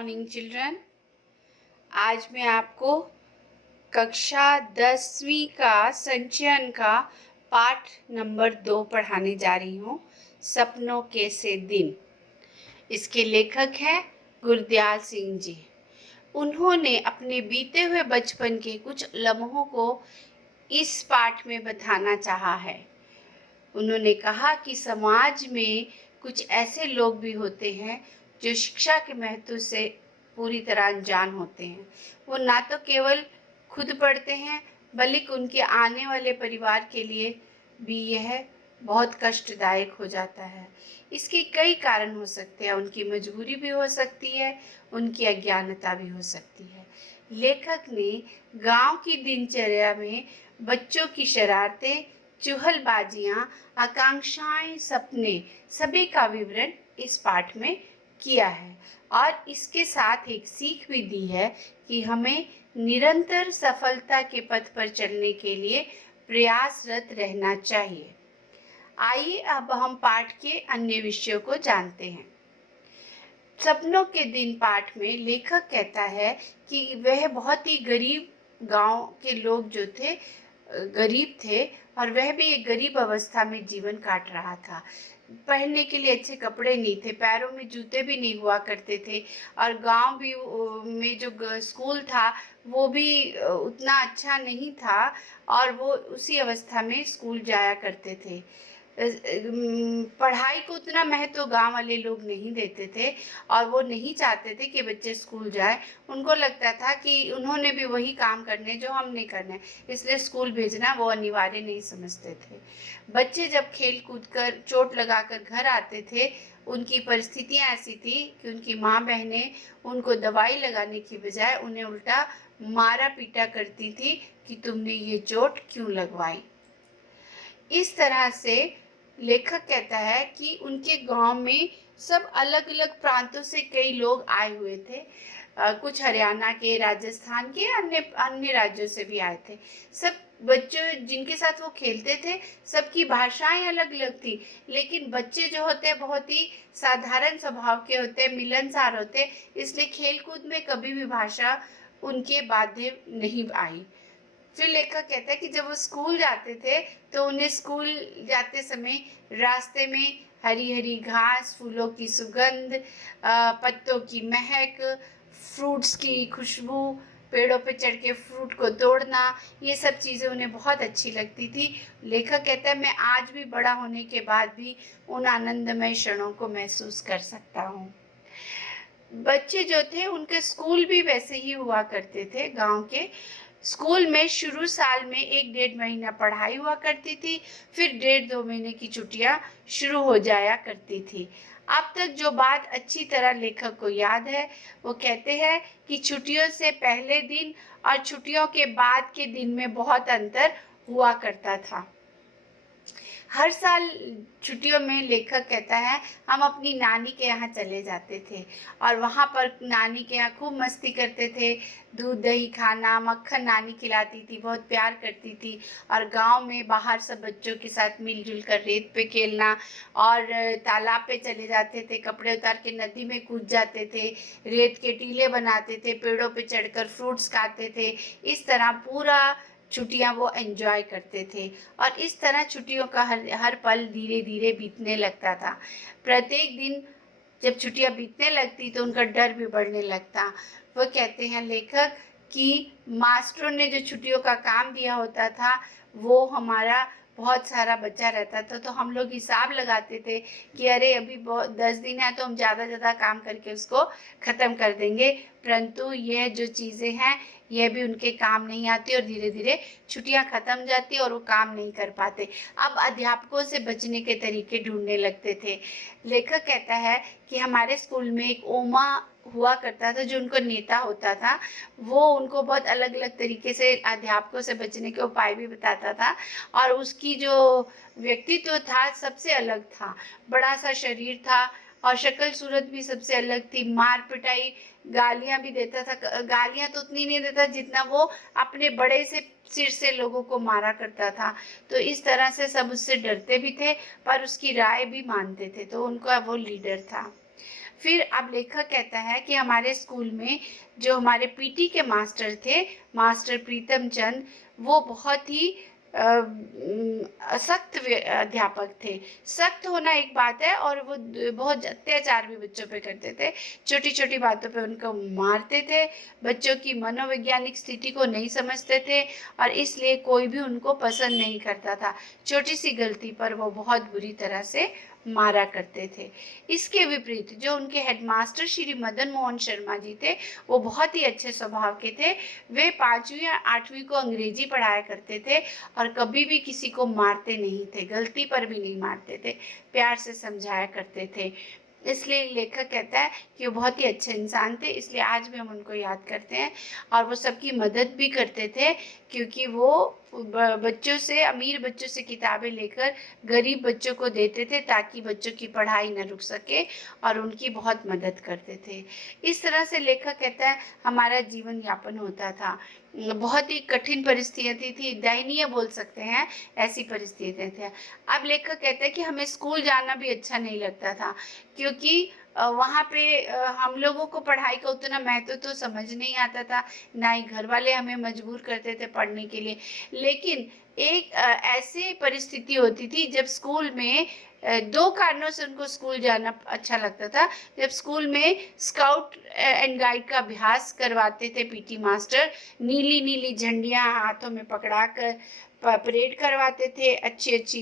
Morning children. आज मैं आपको कक्षा 10वीं का संचयन का पाठ नंबर 2 पढ़ाने जा रही हूँ, सपनों के से दिन। इसके लेखक हैं गुरदयाल सिंह जी। उन्होंने अपने बीते हुए बचपन के कुछ लम्हों को इस पाठ में बताना चाहा है। उन्होंने कहा कि समाज में कुछ ऐसे लोग भी होते हैं जो शिक्षा के महत्व से पूरी तरह अनजान होते हैं। वो ना तो केवल खुद पढ़ते हैं बल्कि उनके आने वाले परिवार के लिए भी यह बहुत कष्टदायक हो जाता है। इसके कई कारण हो सकते हैं। उनकी मजबूरी भी हो सकती है, उनकी अज्ञानता भी हो सकती है। लेखक ने गांव की दिनचर्या में बच्चों की शरारतें, चुहलबाजियां, आकांक्षाएं, सपने सभी का विवरण इस पाठ में किया है और इसके साथ एक सीख भी दी है कि हमें निरंतर सफलता के पथ पर चलने के लिए प्रयासरत रहना चाहिए। आइए अब हम पाठ के अन्य विषयों को जानते हैं। सपनों के दिन पाठ में लेखक कहता है कि वह बहुत ही गरीब गांव के लोग जो थे, गरीब थे और वह भी एक गरीब अवस्था में जीवन काट रहा था। पहनने के लिए अच्छे कपड़े नहीं थे, पैरों में जूते भी नहीं हुआ करते थे और गांव भी में जो स्कूल था वो भी उतना अच्छा नहीं था और वो उसी अवस्था में स्कूल जाया करते थे। पढ़ाई को उतना महत्व गांव वाले लोग नहीं देते थे और वो नहीं चाहते थे कि बच्चे स्कूल जाए। उनको लगता था कि उन्होंने भी वही काम करने जो हमने करना है, इसलिए स्कूल भेजना वो अनिवार्य नहीं समझते थे। बच्चे जब खेल कूद कर चोट लगाकर घर आते थे, उनकी परिस्थितियाँ ऐसी थी कि उनकी माँ बहनें उनको दवाई लगाने की बजाय उन्हें उल्टा मारा पीटा करती थी कि तुमने ये चोट क्यों लगवाई। इस तरह से लेखक कहता है कि उनके गांव में सब अलग अलग प्रांतों से कई लोग आए हुए थे। कुछ हरियाणा के, राजस्थान के, अन्य अन्य राज्यों से भी आए थे। सब बच्चों जिनके साथ वो खेलते थे सबकी भाषाएं अलग अलग थी, लेकिन बच्चे जो होते हैं बहुत ही साधारण स्वभाव के होते हैं, मिलनसार होते हैं, इसलिए खेलकूद में कभी भी भाषा उनके बाध्य नहीं आई। फिर लेखक कहता है कि जब वो स्कूल जाते थे तो उन्हें स्कूल जाते समय रास्ते में हरी हरी घास, फूलों की सुगंध, पत्तों की महक, फ्रूट्स की खुशबू, पेड़ों पे चढ़ के फ्रूट को तोड़ना, ये सब चीज़ें उन्हें बहुत अच्छी लगती थी। लेखक कहता है मैं आज भी बड़ा होने के बाद भी उन आनंदमय क्षणों को महसूस कर सकता हूँ। बच्चे जो थे उनके स्कूल भी वैसे ही हुआ करते थे। गांव के स्कूल में शुरू साल में 1-1.5 महीना पढ़ाई हुआ करती थी, फिर 1.5-2 महीने की छुट्टियां शुरू हो जाया करती थी। अब तक जो बात अच्छी तरह लेखक को याद है, वो कहते हैं कि छुट्टियों से पहले दिन और छुट्टियों के बाद के दिन में बहुत अंतर हुआ करता था। हर साल छुट्टियों में लेखक कहता है हम अपनी नानी के यहाँ चले जाते थे और वहाँ पर नानी के यहाँ खूब मस्ती करते थे। दूध दही खाना, मक्खन नानी खिलाती थी, बहुत प्यार करती थी और गांव में बाहर सब बच्चों के साथ मिलजुल कर रेत पे खेलना और तालाब पे चले जाते थे, कपड़े उतार के नदी में कूद जाते थे, रेत के टीले बनाते थे, पेड़ों पे चढ़कर फ्रूट्स खाते थे। इस तरह पूरा छुट्टियां वो एंजॉय करते थे और इस तरह छुट्टियों का हर पल धीरे धीरे बीतने लगता था। प्रत्येक दिन जब छुट्टियां बीतने लगती तो उनका डर भी बढ़ने लगता। वो कहते हैं लेखक कि मास्टरों ने जो छुट्टियों का काम दिया होता था वो हमारा बहुत सारा बचा रहता था, तो हम लोग हिसाब लगाते थे कि अरे अभी 10 दिन है तो हम ज़्यादा काम करके उसको ख़त्म कर देंगे, परंतु यह जो चीज़ें हैं यह भी उनके काम नहीं आती और धीरे धीरे छुट्टियां ख़त्म जाती और वो काम नहीं कर पाते। अब अध्यापकों से बचने के तरीके ढूंढने लगते थे। लेखक कहता है कि हमारे स्कूल में एक ओमा हुआ करता था जो उनको नेता होता था। वो उनको बहुत अलग अलग तरीके से अध्यापकों से बचने के उपाय भी बताता था और उसकी जो व्यक्तित्व था सबसे अलग था। बड़ा सा शरीर था और शक्ल सूरत भी सबसे अलग थी। मार पिटाई, गालियां भी देता था। गालियां तो उतनी नहीं देता जितना वो अपने बड़े से सिर से लोगों को मारा करता था। तो इस तरह से सब उससे डरते भी थे पर उसकी राय भी मानते थे, तो उनका वो लीडर था। फिर अब लेखक कहता है कि हमारे स्कूल में जो हमारे पीटी के मास्टर थे, मास्टर प्रीतम चंद, वो बहुत ही सख्त अध्यापक थे। सख्त होना एक बात है, और वो बहुत अत्याचार भी बच्चों पे करते थे। छोटी छोटी बातों पे उनको मारते थे, बच्चों की मनोवैज्ञानिक स्थिति को नहीं समझते थे, और इसलिए कोई भी उनको पसंद नहीं करता था। छोटी सी गलती पर वो बहुत बुरी तरह से मारा करते थे। इसके विपरीत जो उनके हेडमास्टर श्री मदन मोहन शर्मा जी थे, वो बहुत ही अच्छे स्वभाव के थे। वे 5वीं या 8वीं को अंग्रेजी पढ़ाया करते थे, और कभी भी किसी को मारते नहीं थे, गलती पर भी नहीं मारते थे, प्यार से समझाया करते थे। इसलिए लेखक कहता है कि वो बहुत ही अच्छे इंसान थे, इसलिए आज भी हम उनको याद करते हैं। और वो सबकी मदद भी करते थे, क्योंकि वो बच्चों से, अमीर बच्चों से किताबें लेकर गरीब बच्चों को देते थे, ताकि बच्चों की पढ़ाई न रुक सके, और उनकी बहुत मदद करते थे। इस तरह से लेखक कहता है हमारा जीवन यापन होता था। बहुत ही कठिन परिस्थितियाँ थी, दयनीय बोल सकते हैं, ऐसी परिस्थितियाँ थी। अब लेखक कहते हैं कि हमें स्कूल जाना भी अच्छा नहीं लगता था, क्योंकि वहाँ पे हम लोगों को पढ़ाई का उतना महत्व तो समझ नहीं आता था, ना ही घर वाले हमें मजबूर करते थे पढ़ने के लिए। लेकिन एक ऐसी परिस्थिति होती थी जब स्कूल में 2 कारणों से उनको स्कूल जाना अच्छा लगता था। जब स्कूल में स्काउट एंड गाइड का अभ्यास करवाते थे पीटी मास्टर, नीली नीली झंडियाँ हाथों में पकड़ाकर परेड करवाते थे, अच्छी अच्छी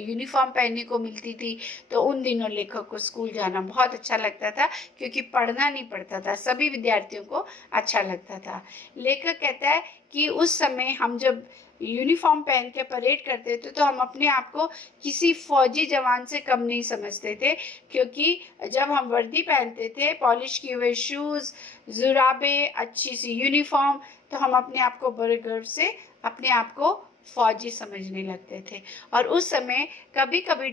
यूनिफॉर्म पहनने को मिलती थी, तो उन दिनों लेखक को स्कूल जाना बहुत अच्छा लगता था, क्योंकि पढ़ना नहीं पड़ता था, सभी विद्यार्थियों को अच्छा लगता था। लेखक कहता है कि उस समय हम जब यूनिफॉर्म पहन के परेड करते थे, तो हम अपने आप को किसी फौजी जवान से कम नहीं समझते थे, क्योंकि जब हम वर्दी पहनते थे, पॉलिश किए हुए शूज़, जुराबे, अच्छी सी यूनिफॉर्म, तो हम अपने आप को बड़े गर्व से अपने आप को फौजी समझने लगते थे। और उस समय कभी कभी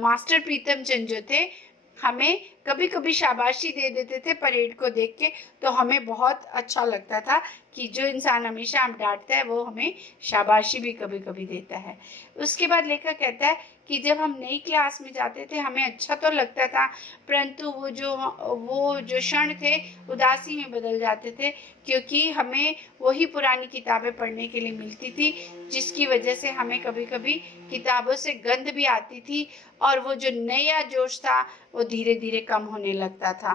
मास्टर प्रीतम चंद जो थे, हमें कभी कभी शाबाशी दे देते थे परेड को देख के, तो हमें बहुत अच्छा लगता था कि जो इंसान हमेशा हम डांटता है, वो हमें शाबाशी भी कभी कभी देता है। उसके बाद लेखक कहता है कि जब हम नई क्लास में जाते थे, हमें अच्छा तो लगता था, परंतु वो जो क्षण थे उदासी में बदल जाते थे, क्योंकि हमें वही पुरानी किताबें पढ़ने के लिए मिलती थी, जिसकी वजह से हमें कभी कभी किताबों से गंध भी आती थी, और वो जो नया जोश था वो धीरे धीरे कम होने लगता था।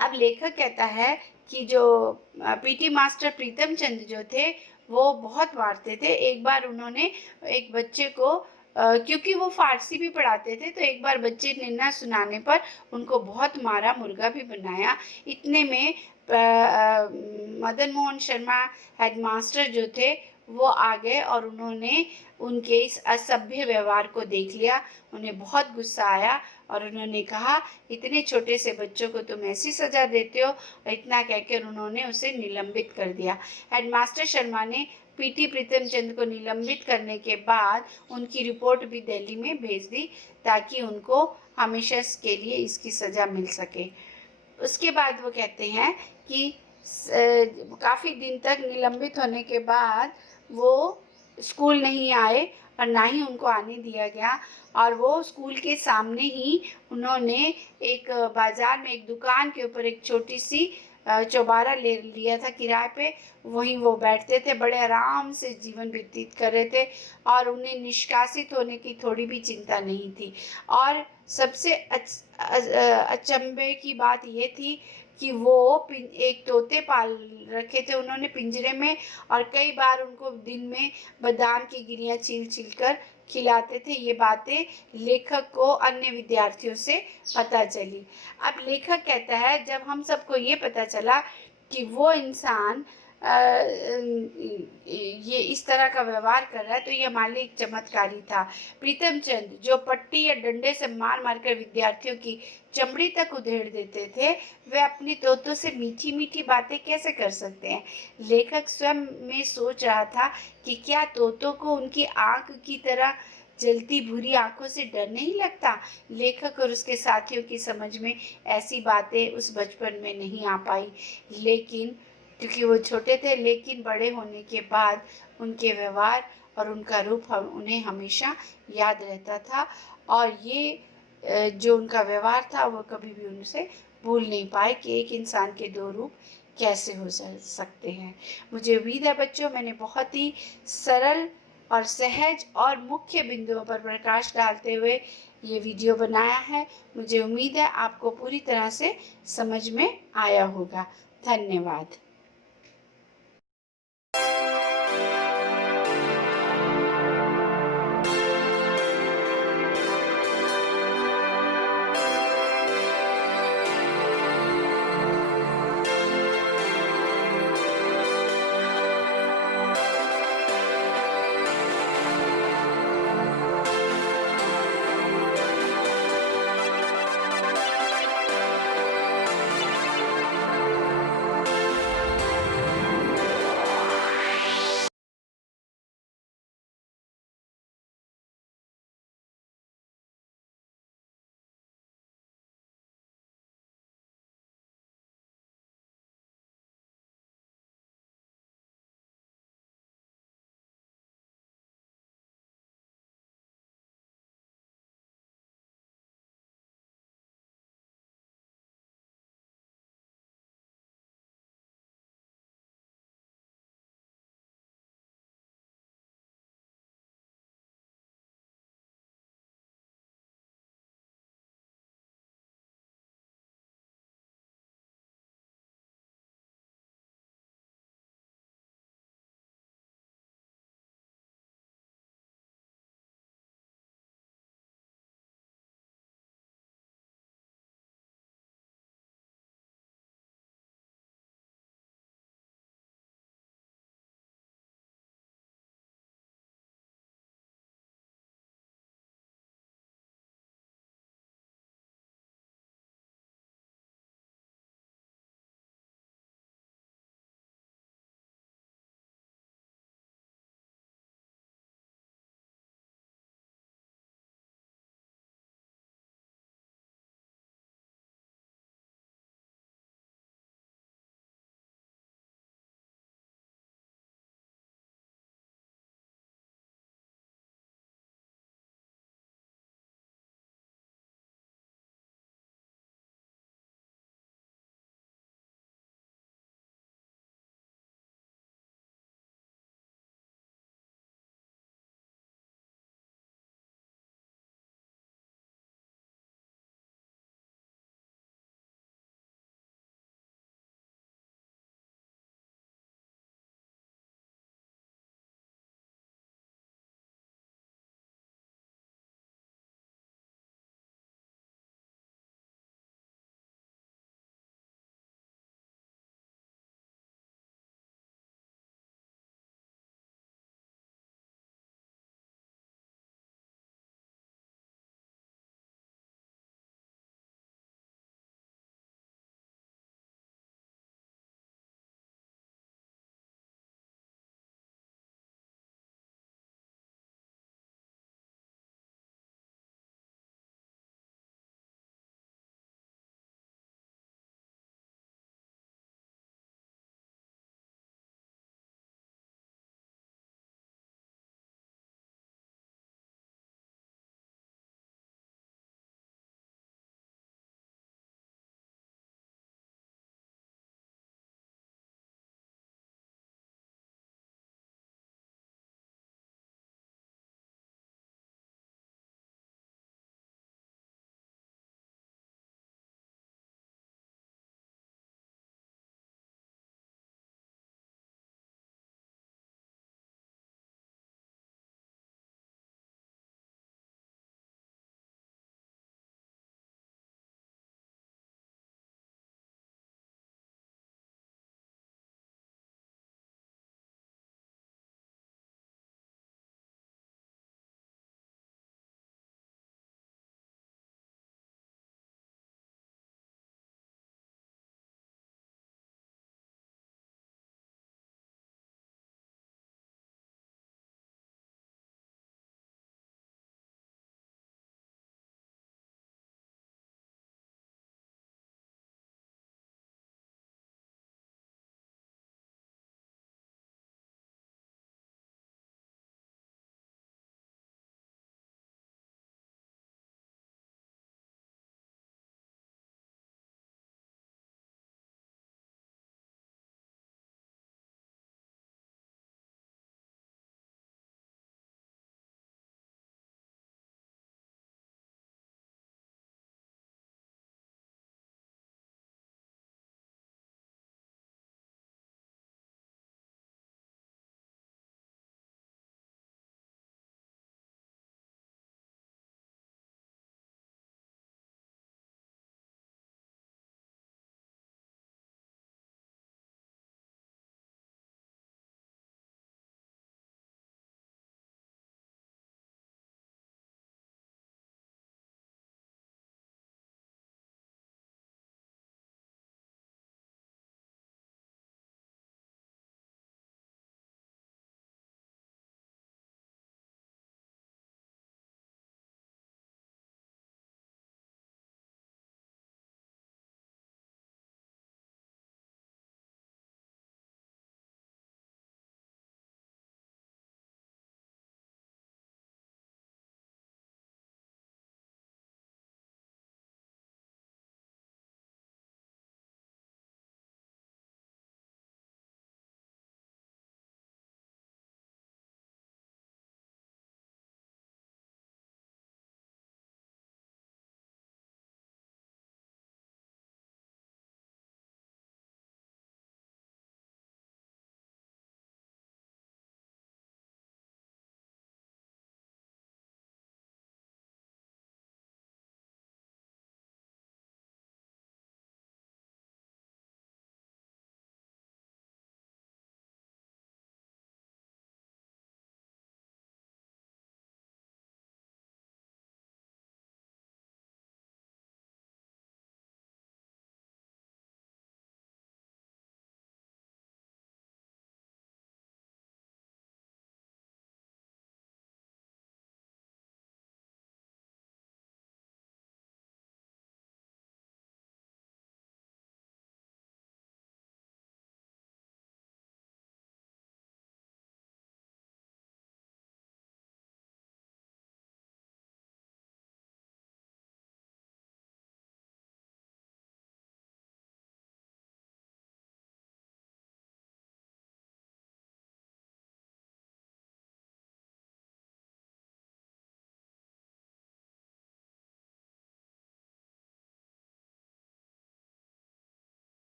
अब लेखक कहता है कि जो पीटी मास्टर प्रीतम चंद जो थे, वो बहुत मारते थे। एक बार उन्होंने एक बच्चे को क्योंकि वो फारसी भी पढ़ाते थे, तो एक बार बच्चे ने ना सुनाने पर उनको बहुत मारा, मुर्गा भी बनाया। इतने में मदन मोहन शर्मा हेडमास्टर जो थे, वो आ गए, और उन्होंने उनके इस असभ्य व्यवहार को देख लिया। उन्हें बहुत गुस्सा आया, और उन्होंने कहा, इतने छोटे से बच्चों को तुम ऐसी सज़ा देते हो। और इतना कहकर उन्होंने उसे निलंबित कर दिया। हेडमास्टर शर्मा ने पीटी प्रीतम चंद को निलंबित करने के बाद उनकी रिपोर्ट भी दिल्ली में भेज दी, ताकि उनको हमेशा के लिए इसकी सज़ा मिल सके। उसके बाद वो कहते हैं कि काफ़ी दिन तक निलंबित होने के बाद वो स्कूल नहीं आए, और ना ही उनको आने दिया गया, और वो स्कूल के सामने ही उन्होंने एक बाज़ार में एक दुकान के ऊपर एक छोटी सी चौबारा ले लिया था किराए पे। वहीं वो बैठते थे, बड़े आराम से जीवन व्यतीत कर रहे थे, और उन्हें निष्कासित होने की थोड़ी भी चिंता नहीं थी। और सबसे अचंभे की बात ये थी कि वो एक तोते पाल रखे थे उन्होंने पिंजरे में, और कई बार उनको दिन में बादाम की गिरियाँ छील छील कर खिलाते थे। ये बातें लेखक को अन्य विद्यार्थियों से पता चली। अब लेखक कहता है, जब हम सबको ये पता चला कि वो इंसान ये इस तरह का व्यवहार कर रहा है, तो ये हमारे लिए एक चमत्कारी था। प्रीतम चंद जो पट्टी या डंडे से मार मार कर विद्यार्थियों की चमड़ी तक उधेड़ देते थे, वे अपनी तोतों से मीठी मीठी बातें कैसे कर सकते हैं। लेखक स्वयं में सोच रहा था कि क्या तोतों को उनकी आंख की तरह जलती भूरी आंखों से डर नहीं लगता। लेखक और उसके साथियों की समझ में ऐसी बातें उस बचपन में नहीं आ पाई, लेकिन क्योंकि वो छोटे थे, लेकिन बड़े होने के बाद उनके व्यवहार और उनका रूप उन्हें हमेशा याद रहता था। और ये जो उनका व्यवहार था वो कभी भी उनसे भूल नहीं पाए कि एक इंसान के दो रूप कैसे हो सकते हैं। मुझे उम्मीद है बच्चों, मैंने बहुत ही सरल और सहज और मुख्य बिंदुओं पर प्रकाश डालते हुए ये वीडियो बनाया है। मुझे उम्मीद है आपको पूरी तरह से समझ में आया होगा। धन्यवाद।